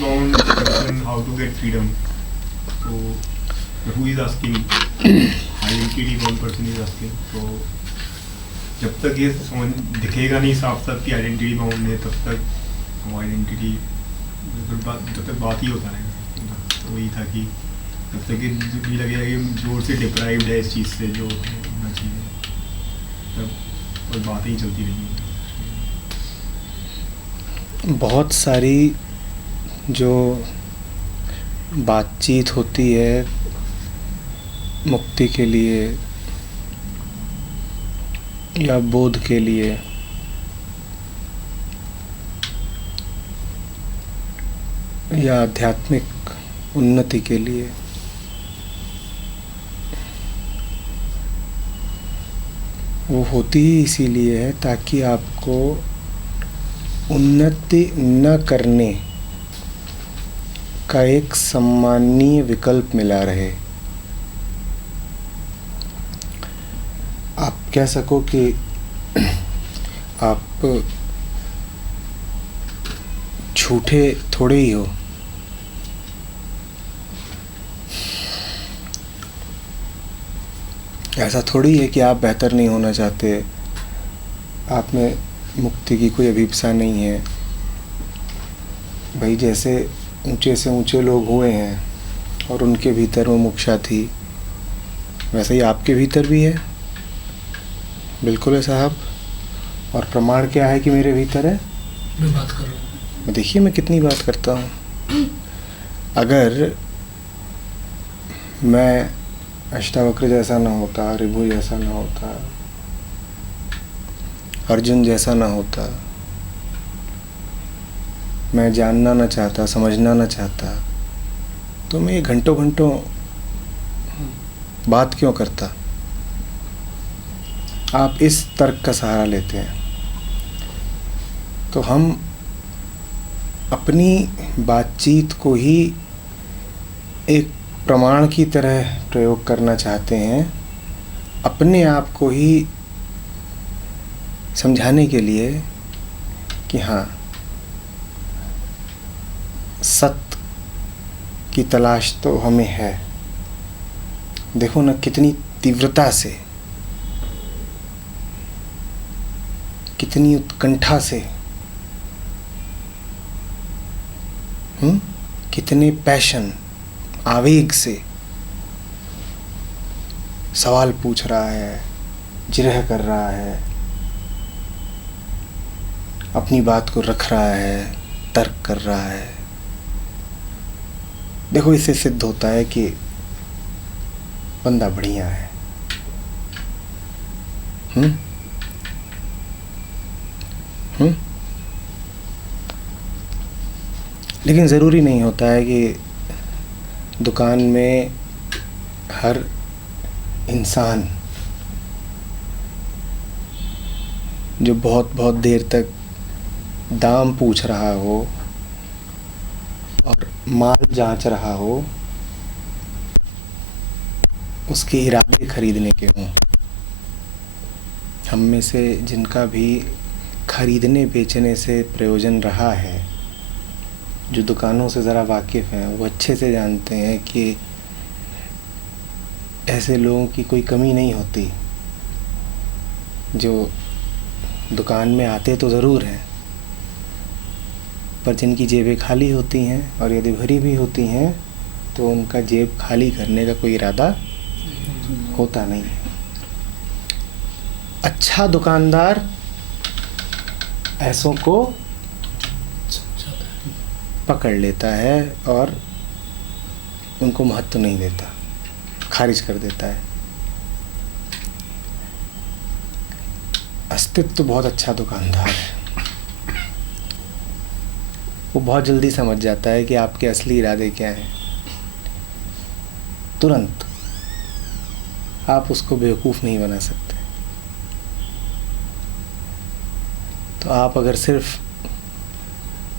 bound person how to get freedom. So who is asking? Identity bound person is asking. So जब तक ये समझ दिखेगा नहीं साफ साफ कि आइडेंटिटी बाउंड है, तब तक वो आइडेंटिटी जब तक बात ही होता रहेगा. तो वही था कि तब तक ये लगेगा कि जोर से डिप्राइव्ड है इस चीज़ से जो होना चाहिए, तब और बातें ही चलती रहेंगी. बहुत सारी जो बातचीत होती है मुक्ति के लिए या बोध के लिए, या आध्यात्मिक उन्नति के लिए, वो होती ही इसीलिए है ताकि आपको उन्नति न करने का एक सम्माननीय विकल्प मिला रहे. आप कह सको कि आप झूठे थोड़े ही हो. ऐसा थोड़ी है कि आप बेहतर नहीं होना चाहते, आप में मुक्ति की कोई अभिप्सा नहीं है. भाई जैसे ऊंचे से ऊंचे लोग हुए हैं और उनके भीतर वो मुक्षा थी, वैसे ही आपके भीतर भी है. बिल्कुल है साहब. और प्रमाण क्या है कि मेरे भीतर है? मैं बात कर रहा हूँ. देखिए मैं कितनी बात करता हूँ. अगर मैं अष्टावक्र जैसा ना होता, ऋभु जैसा ना होता, अर्जुन जैसा ना होता, मैं जानना ना चाहता, समझना ना चाहता, तो मैं घंटों घंटों बात क्यों करता. आप इस तर्क का सहारा लेते हैं. तो हम अपनी बातचीत को ही एक प्रमाण की तरह प्रयोग करना चाहते हैं, अपने आप को ही समझाने के लिए कि हाँ, सत्य की तलाश तो हमें है. देखो ना कितनी तीव्रता से, कितनी उत्कंठा से, कितने पैशन, आवेग से सवाल पूछ रहा है, जिरह कर रहा है, अपनी बात को रख रहा है, तर्क कर रहा है. देखो इससे सिद्ध होता है कि बंदा बढ़िया है. लेकिन ज़रूरी नहीं होता है कि दुकान में हर इंसान जो बहुत बहुत देर तक दाम पूछ रहा हो और माल जांच रहा हो, उसके इरादे खरीदने के हों. हम में से जिनका भी खरीदने बेचने से प्रयोजन रहा है, जो दुकानों से ज़रा वाकिफ़ हैं, वो अच्छे से जानते हैं कि ऐसे लोगों की कोई कमी नहीं होती जो दुकान में आते तो ज़रूर हैं, पर जिनकी जेबें खाली होती हैं, और यदि भरी भी होती हैं तो उनका जेब खाली करने का कोई इरादा होता नहीं है. अच्छा दुकानदार ऐसों को पकड़ लेता है और उनको महत्व नहीं देता, खारिज कर देता है. अस्तित्व बहुत अच्छा दुकानदार है. वो बहुत जल्दी समझ जाता है कि आपके असली इरादे क्या हैं. तुरंत. आप उसको बेवकूफ़ नहीं बना सकते. तो आप अगर सिर्फ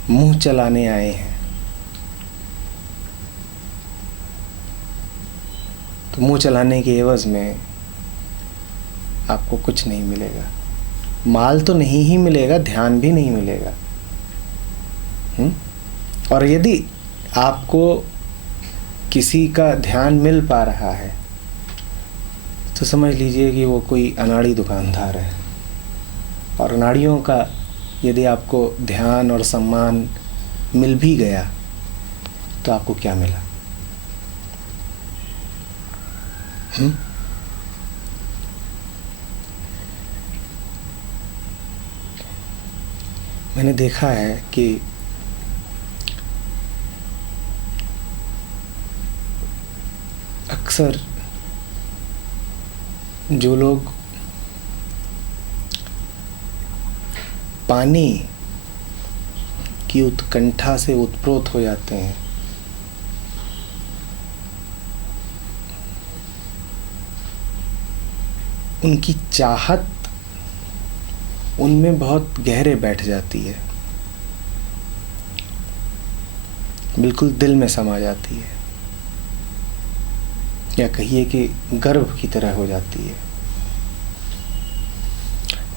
मुंह चलाने आए हैं तो मुंह चलाने के एवज में आपको कुछ नहीं मिलेगा. माल तो नहीं ही मिलेगा, ध्यान भी नहीं मिलेगा. और यदि आपको किसी का ध्यान मिल पा रहा है तो समझ लीजिए कि वो कोई अनाड़ी दुकानदार है, और अनाड़ियों का यदि आपको ध्यान और सम्मान मिल भी गया तो आपको क्या मिला? मैंने देखा है कि अक्सर जो लोग पानी की उत्कंठा से उत्प्रोत हो जाते हैं, उनकी चाहत उनमें बहुत गहरे बैठ जाती है, बिल्कुल दिल में समा जाती है, या कहिए कि गर्भ की तरह हो जाती है।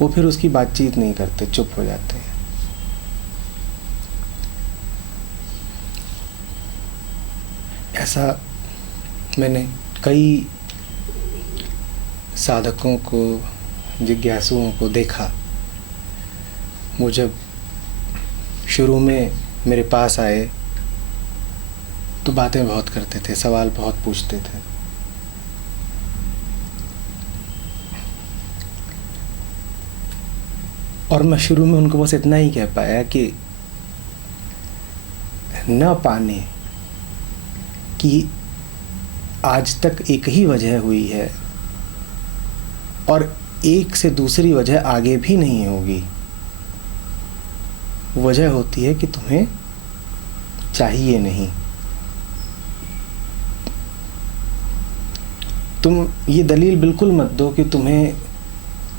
वो फिर उसकी बातचीत नहीं करते, चुप हो जाते हैं। ऐसा मैंने कई साधकों को, जिज्ञासुओं को देखा। वो जब शुरू में मेरे पास आए तो बातें बहुत करते थे, सवाल बहुत पूछते थे। और मैं शुरू में उनको बस इतना ही कह पाया कि न पाने की आज तक एक ही वजह हुई है, और एक से दूसरी वजह आगे भी नहीं होगी। वजह होती है कि तुम्हें चाहिए नहीं। तुम ये दलील बिल्कुल मत दो कि तुम्हें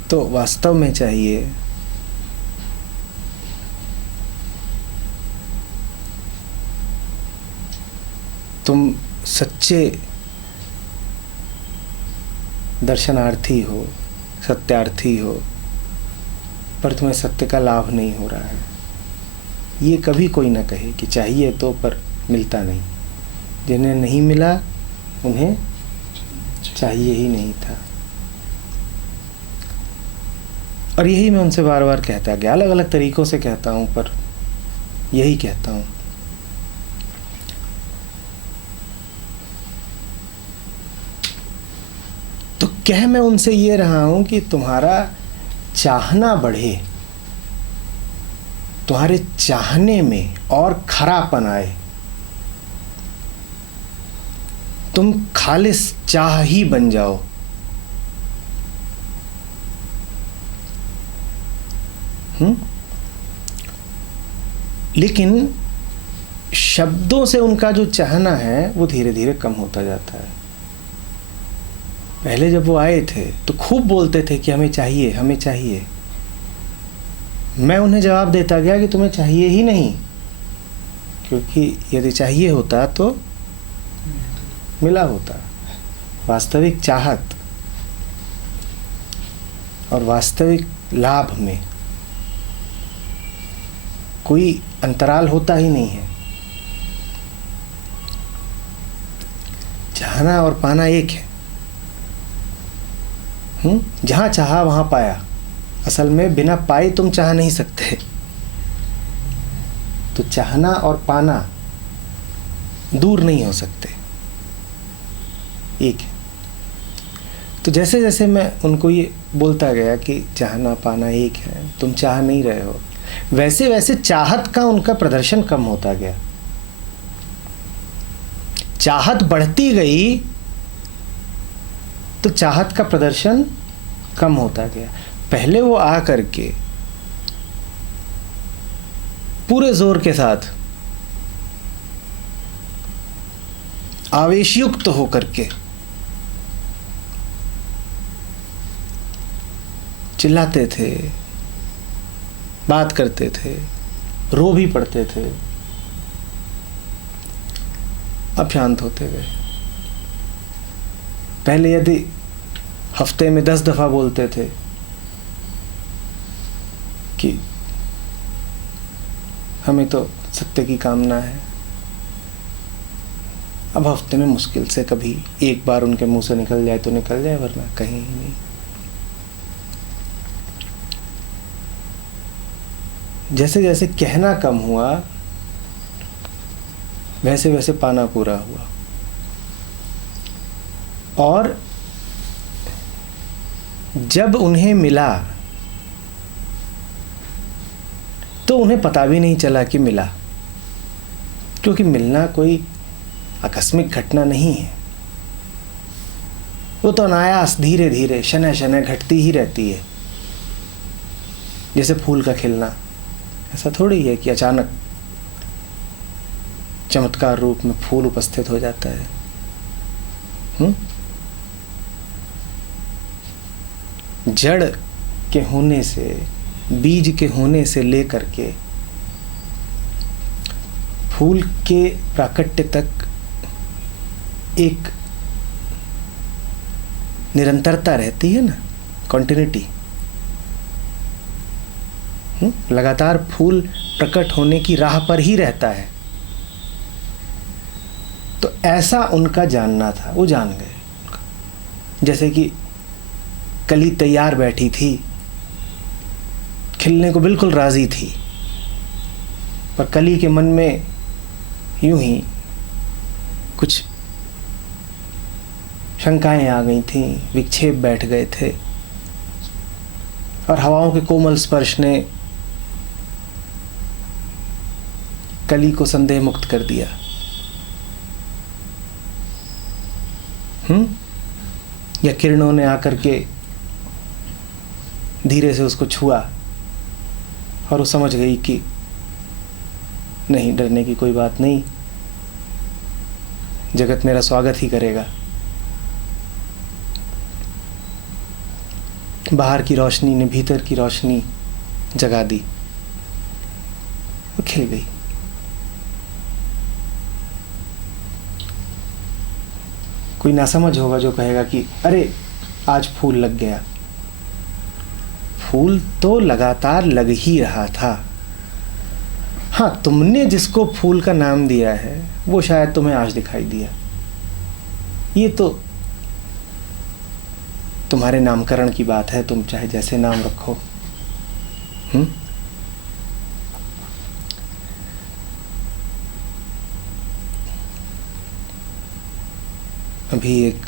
तो वास्तव में चाहिए। तुम सच्चे दर्शनार्थी हो, सत्यार्थी हो, पर तुम्हें सत्य का लाभ नहीं हो रहा है। ये कभी कोई ना कहे कि चाहिए तो, पर मिलता नहीं। जिन्हें नहीं मिला उन्हें चाहिए ही नहीं था। और यही मैं उनसे बार बार कहता गया, अलग अलग तरीकों से कहता हूँ, पर यही कहता हूँ। तो कह मैं उनसे ये रहा हूं कि तुम्हारा चाहना बढ़े, तुम्हारे चाहने में और खरापन आए, तुम खालिस चाह ही बन जाओ। लेकिन शब्दों से उनका जो चाहना है वो धीरे धीरे कम होता जाता है। पहले जब वो आए थे तो खूब बोलते थे कि हमें चाहिए, हमें चाहिए। मैं उन्हें जवाब देता गया कि तुम्हें चाहिए ही नहीं, क्योंकि यदि चाहिए होता तो मिला होता। वास्तविक चाहत और वास्तविक लाभ में कोई अंतराल होता ही नहीं है। चाहना और पाना एक है। जहां चाहा वहां पाया। असल में बिना पाए तुम चाह नहीं सकते। तो चाहना और पाना दूर नहीं हो सकते, एक है। तो जैसे जैसे मैं उनको ये बोलता गया कि चाहना पाना एक है, तुम चाह नहीं रहे हो, वैसे वैसे चाहत का उनका प्रदर्शन कम होता गया। चाहत बढ़ती गई तो चाहत का प्रदर्शन कम होता गया। पहले वो आ करके पूरे जोर के साथ आवेशयुक्त होकर के चिल्लाते थे, बात करते थे, रो भी पड़ते थे। अब शांत होते गए। पहले यदि हफ्ते में 10 दफा बोलते थे कि हमें तो सत्य की कामना है, अब हफ्ते में मुश्किल से कभी एक बार उनके मुंह से निकल जाए तो निकल जाए, वरना कहीं ही नहीं। जैसे जैसे कहना कम हुआ वैसे वैसे पाना पूरा हुआ। और जब उन्हें मिला तो उन्हें पता भी नहीं चला कि मिला, क्योंकि मिलना कोई आकस्मिक घटना नहीं है। वो तो अनायास धीरे धीरे शनय शनय घटती ही रहती है। जैसे फूल का खिलना, ऐसा थोड़ी है कि अचानक चमत्कार रूप में फूल उपस्थित हो जाता है। जड़ के होने से, बीज के होने से लेकर के फूल के प्राकट्य तक एक निरंतरता रहती है ना, कॉन्टिन्यूटी। लगातार फूल प्रकट होने की राह पर ही रहता है। तो ऐसा उनका जानना था, वो जान गए। जैसे कि कली तैयार बैठी थी, खिलने को बिल्कुल राजी थी, पर कली के मन में यूं ही कुछ शंकाएं आ गई थीं, विक्षेप बैठ गए थे, और हवाओं के कोमल स्पर्श ने कली को संदेह मुक्त कर दिया। या किरणों ने आकर के धीरे से उसको छुआ और वो समझ गई कि नहीं, डरने की कोई बात नहीं, जगत मेरा स्वागत ही करेगा। बाहर की रोशनी ने भीतर की रोशनी जगा दी, वो खिल गई। कोई नासमझ होगा जो कहेगा कि अरे आज फूल लग गया। फूल तो लगातार लग ही रहा था। हाँ, तुमने जिसको फूल का नाम दिया है वो शायद तुम्हें आज दिखाई दिया। ये तो तुम्हारे नामकरण की बात है, तुम चाहे जैसे नाम रखो। अभी एक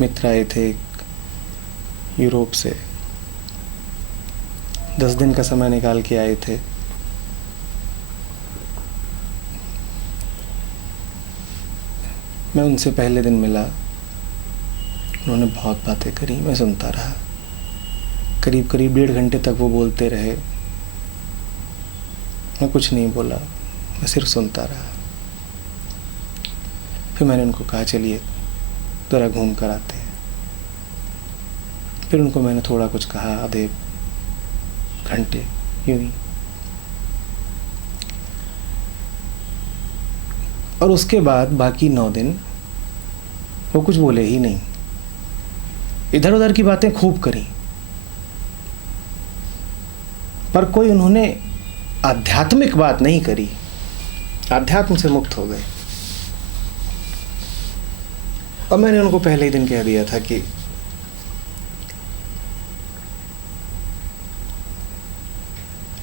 मित्र आए थे यूरोप से, 10 दिन का समय निकाल के आए थे। मैं उनसे पहले दिन मिला, उन्होंने बहुत बातें करी, मैं सुनता रहा। करीब करीब 1.5 घंटे तक वो बोलते रहे। मैं कुछ नहीं बोला, मैं सिर्फ सुनता रहा। फिर मैंने उनको कहा चलिए ज़रा घूम कर आते हैं। फिर उनको मैंने थोड़ा कुछ कहा, आधे घंटे यूं ही। और उसके बाद बाकी 9 दिन वो कुछ बोले ही नहीं। इधर उधर की बातें खूब करी, पर कोई उन्होंने आध्यात्मिक बात नहीं करी। आध्यात्म से मुक्त हो गए। और मैंने उनको पहले ही दिन कह दिया था कि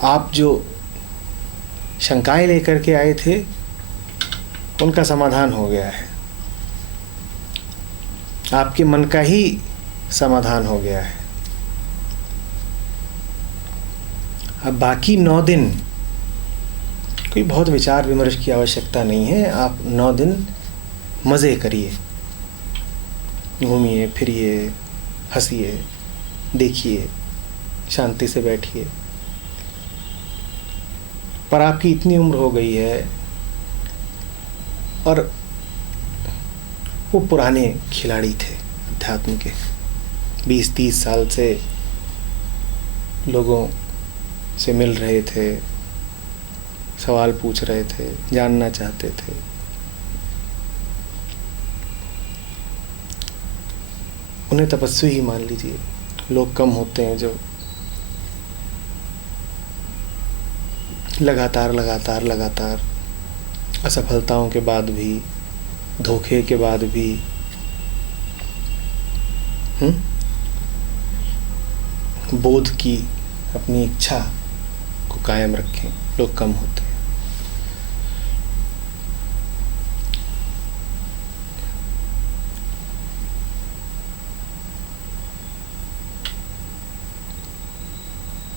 आप जो शंकाएं लेकर के आए थे उनका समाधान हो गया है। आपके मन का ही समाधान हो गया है। अब बाकी 9 दिन कोई बहुत विचार विमर्श की आवश्यकता नहीं है। आप 9 दिन मज़े करिए, घूमिए फिरिए, हंसिए, देखिए, शांति से बैठिए। पर आपकी इतनी उम्र हो गई है और वो पुराने खिलाड़ी थे अध्यात्म के, 20-30 साल से लोगों से मिल रहे थे, सवाल पूछ रहे थे, जानना चाहते थे। उन्हें तपस्वी ही मान लीजिए। लोग कम होते हैं जो लगातार असफलताओं के बाद भी धोखे के बाद भी बोध की अपनी इच्छा को कायम रखें, लोग कम होते हैं।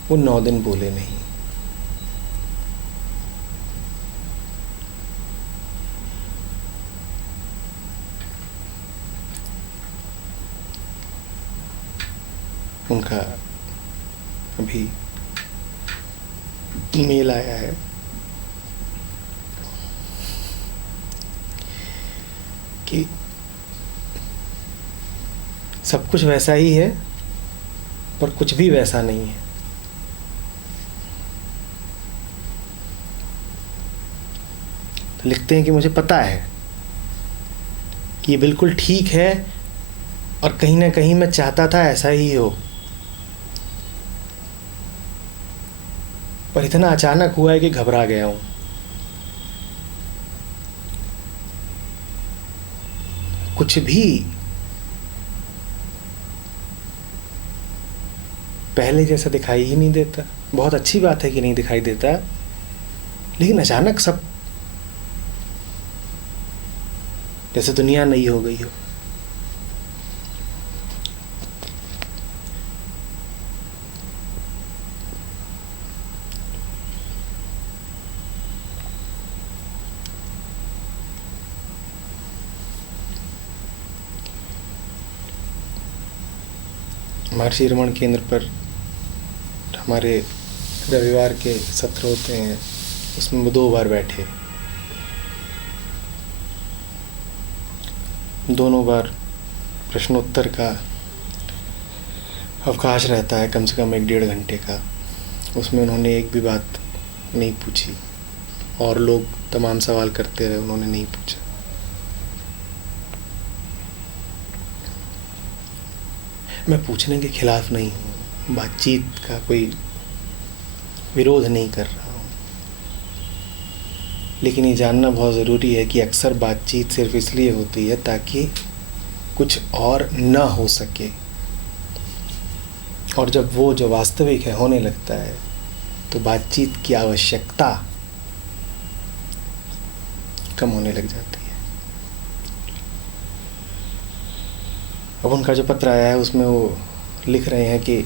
वो 9 दिन बोले नहीं। उनका अभी ईमेल आया है कि सब कुछ वैसा ही है पर कुछ भी वैसा नहीं है। तो लिखते हैं कि मुझे पता है कि ये बिल्कुल ठीक है और कहीं ना कहीं मैं चाहता था ऐसा ही हो, पर इतना अचानक हुआ है कि घबरा गया हूं। कुछ भी पहले जैसा दिखाई ही नहीं देता। बहुत अच्छी बात है कि नहीं दिखाई देता, लेकिन अचानक सब जैसे दुनिया नई हो गई हो। महर्षि रमण केंद्र पर हमारे रविवार के सत्र होते हैं, उसमें 2 बार बैठे। दोनों बार प्रश्नोत्तर का अवकाश रहता है, कम से कम 1-1.5 घंटे का। उसमें उन्होंने एक भी बात नहीं पूछी और लोग तमाम सवाल करते रहे, उन्होंने नहीं पूछा। मैं पूछने के खिलाफ नहीं हूँ, बातचीत का कोई विरोध नहीं कर रहा हूँ, लेकिन ये जानना बहुत ज़रूरी है कि अक्सर बातचीत सिर्फ इसलिए होती है ताकि कुछ और न हो सके, और जब वो जो वास्तविक है होने लगता है तो बातचीत की आवश्यकता कम होने लग जाती है। अब उनका जो पत्र आया है उसमें वो लिख रहे हैं कि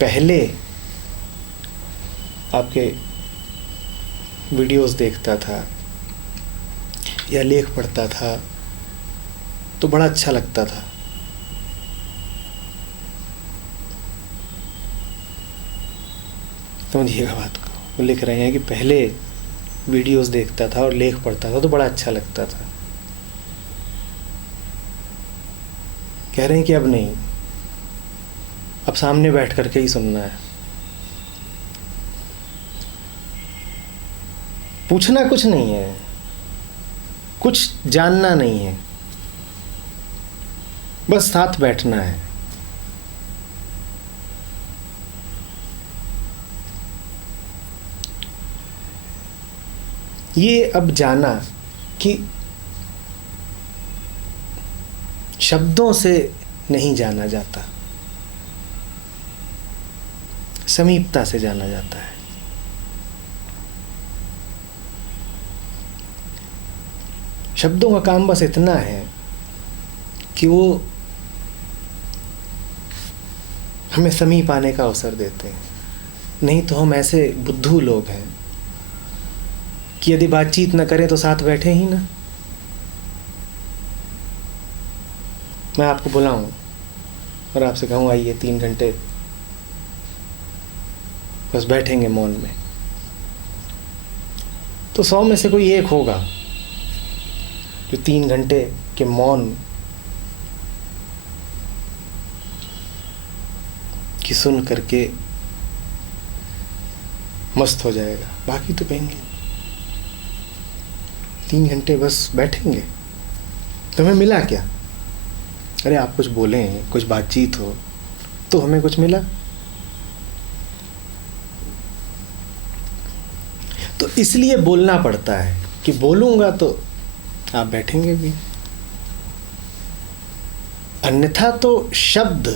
पहले आपके वीडियोस देखता था या लेख पढ़ता था तो बड़ा अच्छा लगता था, समझिएगा बात को। वो लिख रहे हैं कि पहले वीडियोस देखता था और लेख पढ़ता था तो बड़ा अच्छा लगता था, कह रहे हैं कि अब नहीं, अब सामने बैठ करके ही सुनना है। पूछना कुछ नहीं है, कुछ जानना नहीं है, बस साथ बैठना है। ये अब जाना कि शब्दों से नहीं जाना जाता, समीपता से जाना जाता है। शब्दों का काम बस इतना है कि वो हमें समीप आने का अवसर देते हैं। नहीं तो हम ऐसे बुद्धू लोग हैं कि यदि बातचीत न करें तो साथ बैठे ही ना। मैं आपको बुलाऊं और आपसे कहूं आइए 3 घंटे बस बैठेंगे मौन में, तो 100 में से कोई एक होगा जो 3 घंटे के मौन की सुन करके मस्त हो जाएगा। बाकी तो कहेंगे 3 घंटे बस बैठेंगे तो हमें मिला क्या? अरे आप कुछ बोलें, कुछ बातचीत हो तो हमें कुछ मिला। तो इसलिए बोलना पड़ता है कि बोलूँगा तो आप बैठेंगे भी, अन्यथा तो शब्द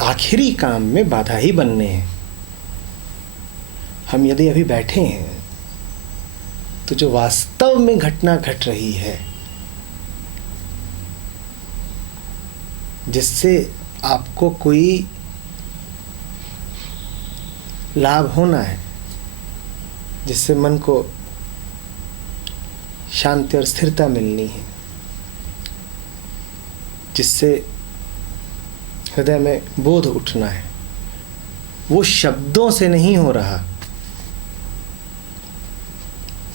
आखिरी काम में बाधा ही बनने हैं। हम यदि अभी बैठे हैं तो जो वास्तव में घटना घट रही है, जिससे आपको कोई लाभ होना है, जिससे मन को शांति और स्थिरता मिलनी है, जिससे हृदय में बोध उठना है, वो शब्दों से नहीं हो रहा।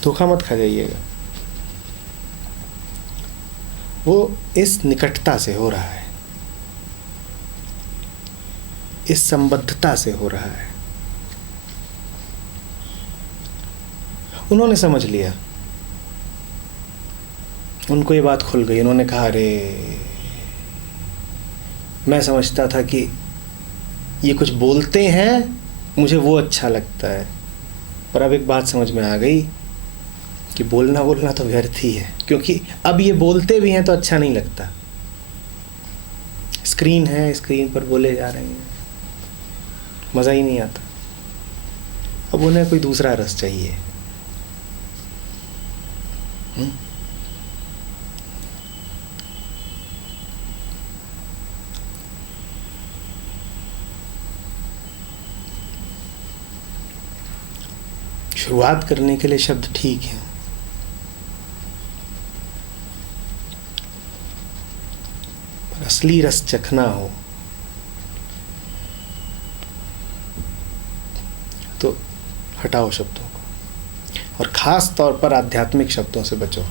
धोखा मत खा जाइएगा, वो इस निकटता से हो रहा है, इस संबद्धता से हो रहा है। उन्होंने समझ लिया, उनको ये बात खुल गई। उन्होंने कहा, अरे मैं समझता था कि ये कुछ बोलते हैं, मुझे वो अच्छा लगता है, पर अब एक बात समझ में आ गई कि बोलना तो व्यर्थ ही है, क्योंकि अब ये बोलते भी हैं तो अच्छा नहीं लगता। स्क्रीन है, स्क्रीन पर बोले जा रहे हैं, मज़ा ही नहीं आता। अब उन्हें कोई दूसरा रस चाहिए। शुरुआत करने के लिए शब्द ठीक है, पर असली रस चखना हो तो हटाओ शब्दों को, और खास तौर पर आध्यात्मिक शब्दों से बचो।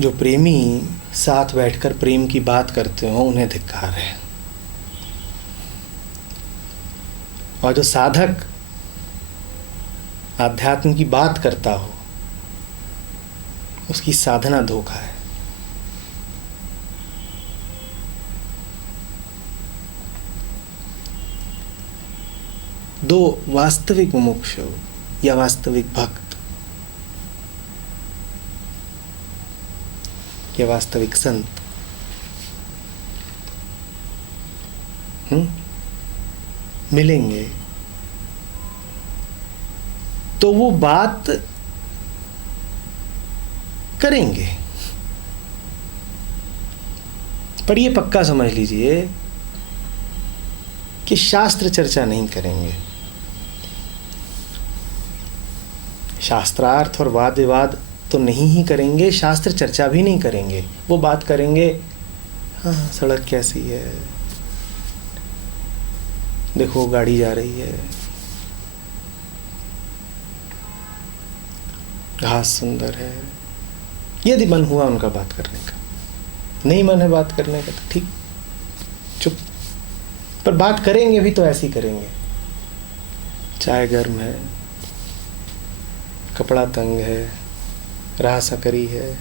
जो प्रेमी साथ बैठकर प्रेम की बात करते हो उन्हें धिक्कार है, और जो साधक आध्यात्म की बात करता हो उसकी साधना धोखा है। दो वास्तविक मुमुक्षु या वास्तविक भक्त या वास्तविक संत मिलेंगे तो वो बात करेंगे, पर ये पक्का समझ लीजिए कि शास्त्र चर्चा नहीं करेंगे। शास्त्रार्थ और वाद विवाद तो नहीं ही करेंगे, शास्त्र चर्चा भी नहीं करेंगे। वो बात करेंगे, हाँ सड़क कैसी है, देखो गाड़ी जा रही है, घास सुंदर है। यदि मन हुआ उनका बात करने का, नहीं मन है बात करने का तो ठीक, चुप। पर बात करेंगे भी तो ऐसी करेंगे, चाय गर्म है, कपड़ा तंग है, राह सकरी है,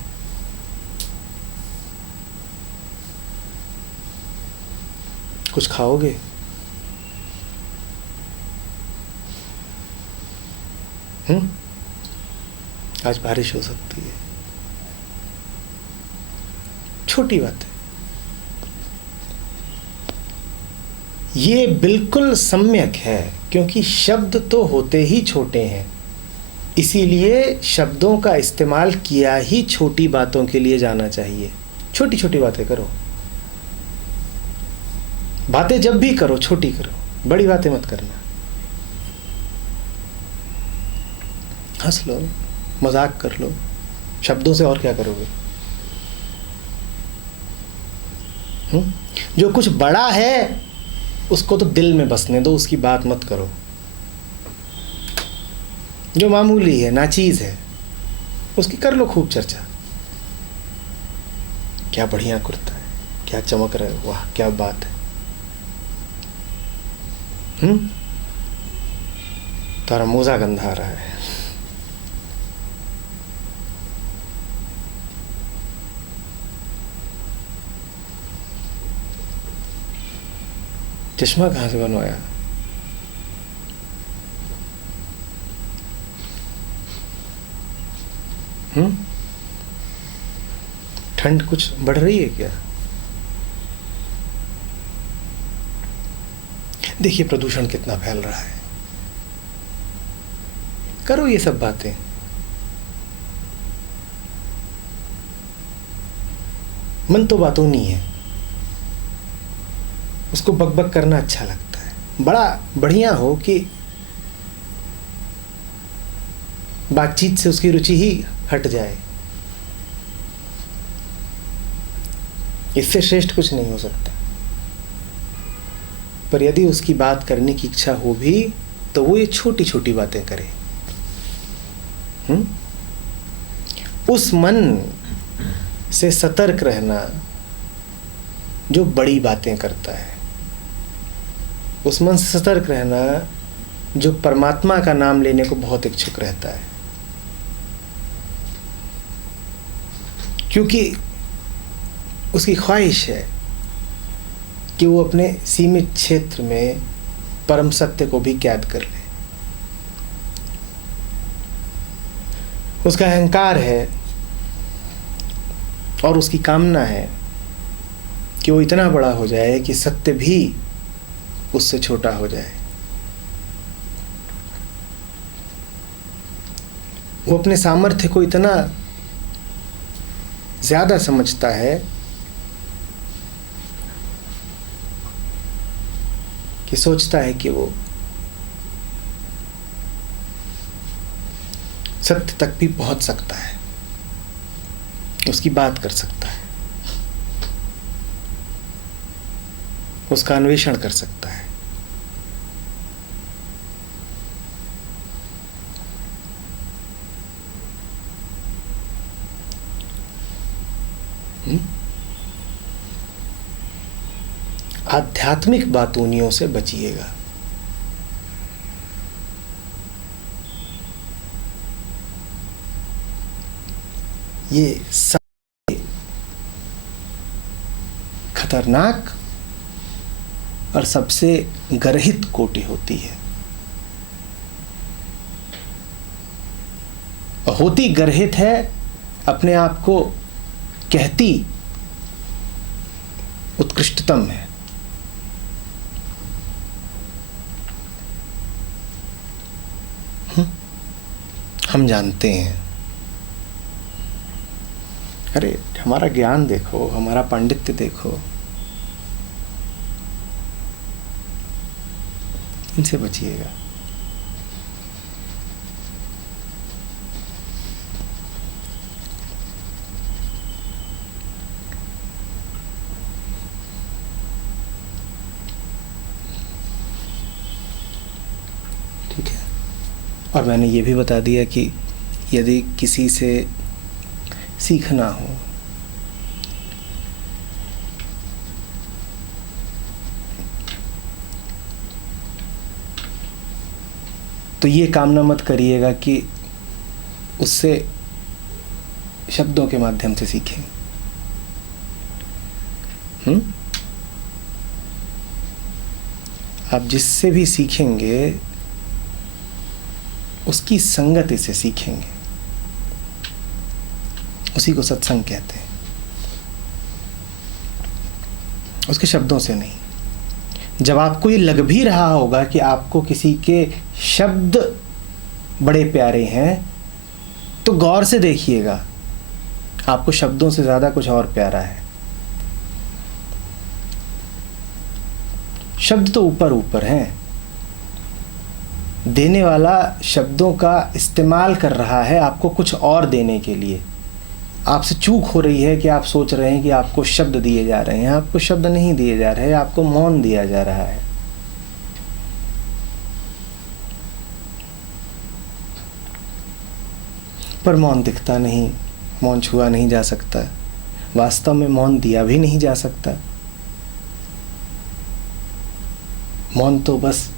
कुछ खाओगे? आज बारिश हो सकती है। छोटी बात है, ये बिल्कुल सम्यक है, क्योंकि शब्द तो होते ही छोटे हैं, इसीलिए शब्दों का इस्तेमाल किया ही छोटी बातों के लिए जाना चाहिए। छोटी छोटी बातें करो, बातें जब भी करो छोटी करो, बड़ी बातें मत करना। हंस लो, मजाक कर लो, शब्दों से और क्या करोगे? जो कुछ बड़ा है उसको तो दिल में बसने दो, उसकी बात मत करो। जो मामूली है, नाचीज है, उसकी कर लो खूब चर्चा। क्या बढ़िया कुर्ता है, क्या चमक रहा है, वाह क्या बात है। तारा मोजा गंधा आ रहा है। चश्मा कहाँ से बनवाया? ठंड कुछ बढ़ रही है क्या? देखिए प्रदूषण कितना फैल रहा है। करो ये सब बातें, मन तो बातों नहीं है, उसको बकबक करना अच्छा लगता है। बड़ा बढ़िया हो कि बातचीत से उसकी रुचि ही हट जाए, इससे श्रेष्ठ कुछ नहीं हो सकता। पर यदि उसकी बात करने की इच्छा हो भी तो वो ये छोटी छोटी बातें करे। उस मन से सतर्क रहना जो बड़ी बातें करता है, उस मन से सतर्क रहना जो परमात्मा का नाम लेने को बहुत इच्छुक रहता है, क्योंकि उसकी ख्वाहिश है कि वो अपने सीमित क्षेत्र में परम सत्य को भी कैद कर ले। उसका अहंकार है और उसकी कामना है कि वो इतना बड़ा हो जाए कि सत्य भी उससे छोटा हो जाए। वो अपने सामर्थ्य को इतना ज्यादा समझता है कि सोचता है कि वो सत्य तक भी पहुंच सकता है, उसकी बात कर सकता है, उसका अन्वेषण कर सकता है। आध्यात्मिक बातूनियों से बचिएगा। ये सबसे खतरनाक और सबसे गर्हित कोटि होती है, होती गर्हित है, अपने आप को कहती उत्कृष्टतम है। हम जानते हैं, अरे हमारा ज्ञान देखो, हमारा पांडित्य देखो, इनसे बचिएगा। ठीक है। और मैंने ये भी बता दिया कि यदि किसी से सीखना हो तो ये कामना मत करिएगा कि उससे शब्दों के माध्यम से सीखें। आप जिससे भी सीखेंगे उसकी संगति से सीखेंगे, उसी को सत्संग कहते हैं, उसके शब्दों से नहीं। जब आपको ये लग भी रहा होगा कि आपको किसी के शब्द बड़े प्यारे हैं तो गौर से देखिएगा, आपको शब्दों से ज्यादा कुछ और प्यारा है। शब्द तो ऊपर ऊपर हैं, देने वाला शब्दों का इस्तेमाल कर रहा है आपको कुछ और देने के लिए। आपसे चूक हो रही है कि आप सोच रहे हैं कि आपको शब्द दिए जा रहे हैं, आपको शब्द नहीं दिए जा रहे हैं, आपको मौन दिया जा रहा है। पर मौन दिखता नहीं, मौन छुआ नहीं जा सकता, वास्तव में मौन दिया भी नहीं जा सकता। मौन तो बस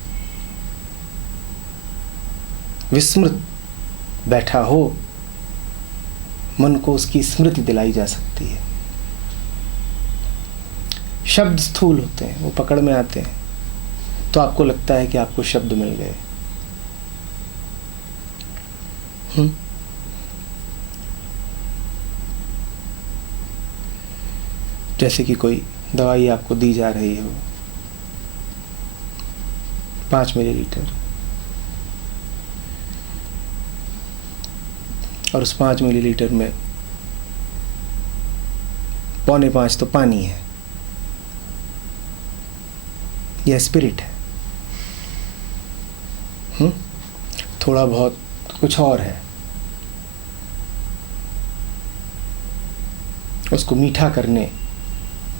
विस्मृत बैठा हो, मन को उसकी स्मृति दिलाई जा सकती है। शब्द स्थूल होते हैं, वो पकड़ में आते हैं तो आपको लगता है कि आपको शब्द मिल गए। जैसे कि कोई दवाई आपको दी जा रही हो 5 मिलीलीटर, और उस 5 मिलीलीटर में 4.25 तो पानी है, यह स्पिरिट है। थोड़ा बहुत कुछ और है, उसको मीठा करने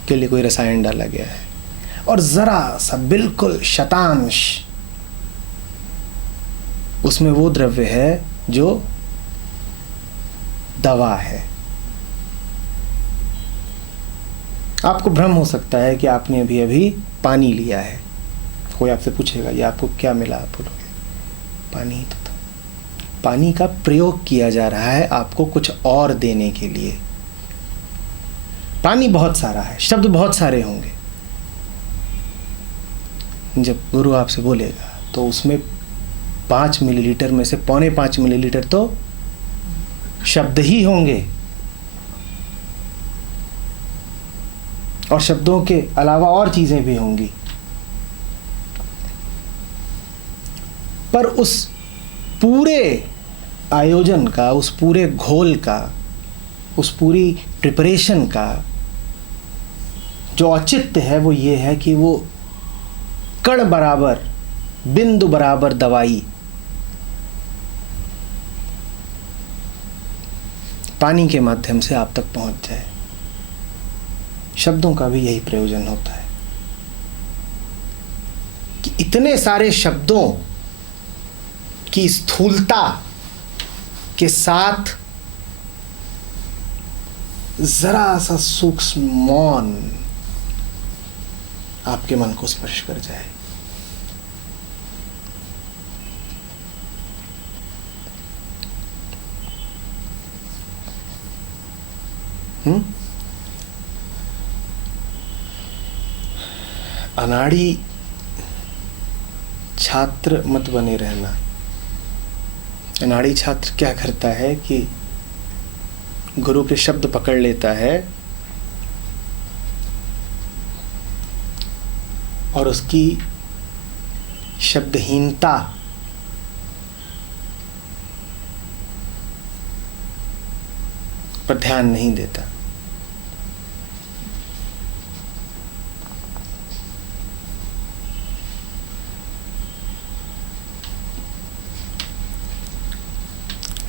के लिए कोई रसायन डाला गया है, और जरा सा बिल्कुल शतांश उसमें वो द्रव्य है जो दवा है। आपको भ्रम हो सकता है कि आपने अभी अभी पानी लिया है, कोई आपसे पूछेगा ये आपको क्या मिला, आप बोलोगे पानी ही तो था। पानी का प्रयोग किया जा रहा है आपको कुछ और देने के लिए। पानी बहुत सारा है, शब्द बहुत सारे होंगे। जब गुरु आपसे बोलेगा तो उसमें 5 मिलीलीटर में से 4.25 मिलीलीटर तो शब्द ही होंगे, और शब्दों के अलावा और चीजें भी होंगी। पर उस पूरे आयोजन का, उस पूरे घोल का, उस पूरी प्रिपरेशन का जो औचित्य है वो ये है कि वो कण बराबर, बिंदु बराबर दवाई पानी के माध्यम से आप तक पहुंच जाए। शब्दों का भी यही प्रयोजन होता है कि इतने सारे शब्दों की स्थूलता के साथ जरा सा सूक्ष्म मौन आपके मन को स्पर्श कर जाए। अनाड़ी छात्र मत बने रहना। अनाड़ी छात्र क्या करता है कि गुरु के शब्द पकड़ लेता है और उसकी शब्दहीनता पर ध्यान नहीं देता।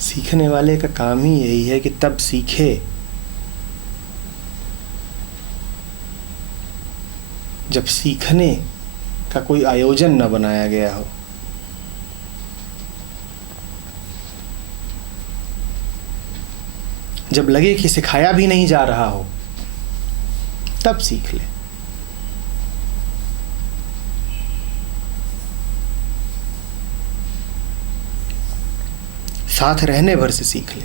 सीखने वाले का काम ही यही है कि तब सीखे जब सीखने का कोई आयोजन न बनाया गया हो। जब लगे कि सिखाया भी नहीं जा रहा हो तब सीख ले। साथ रहने भर से सीख ले।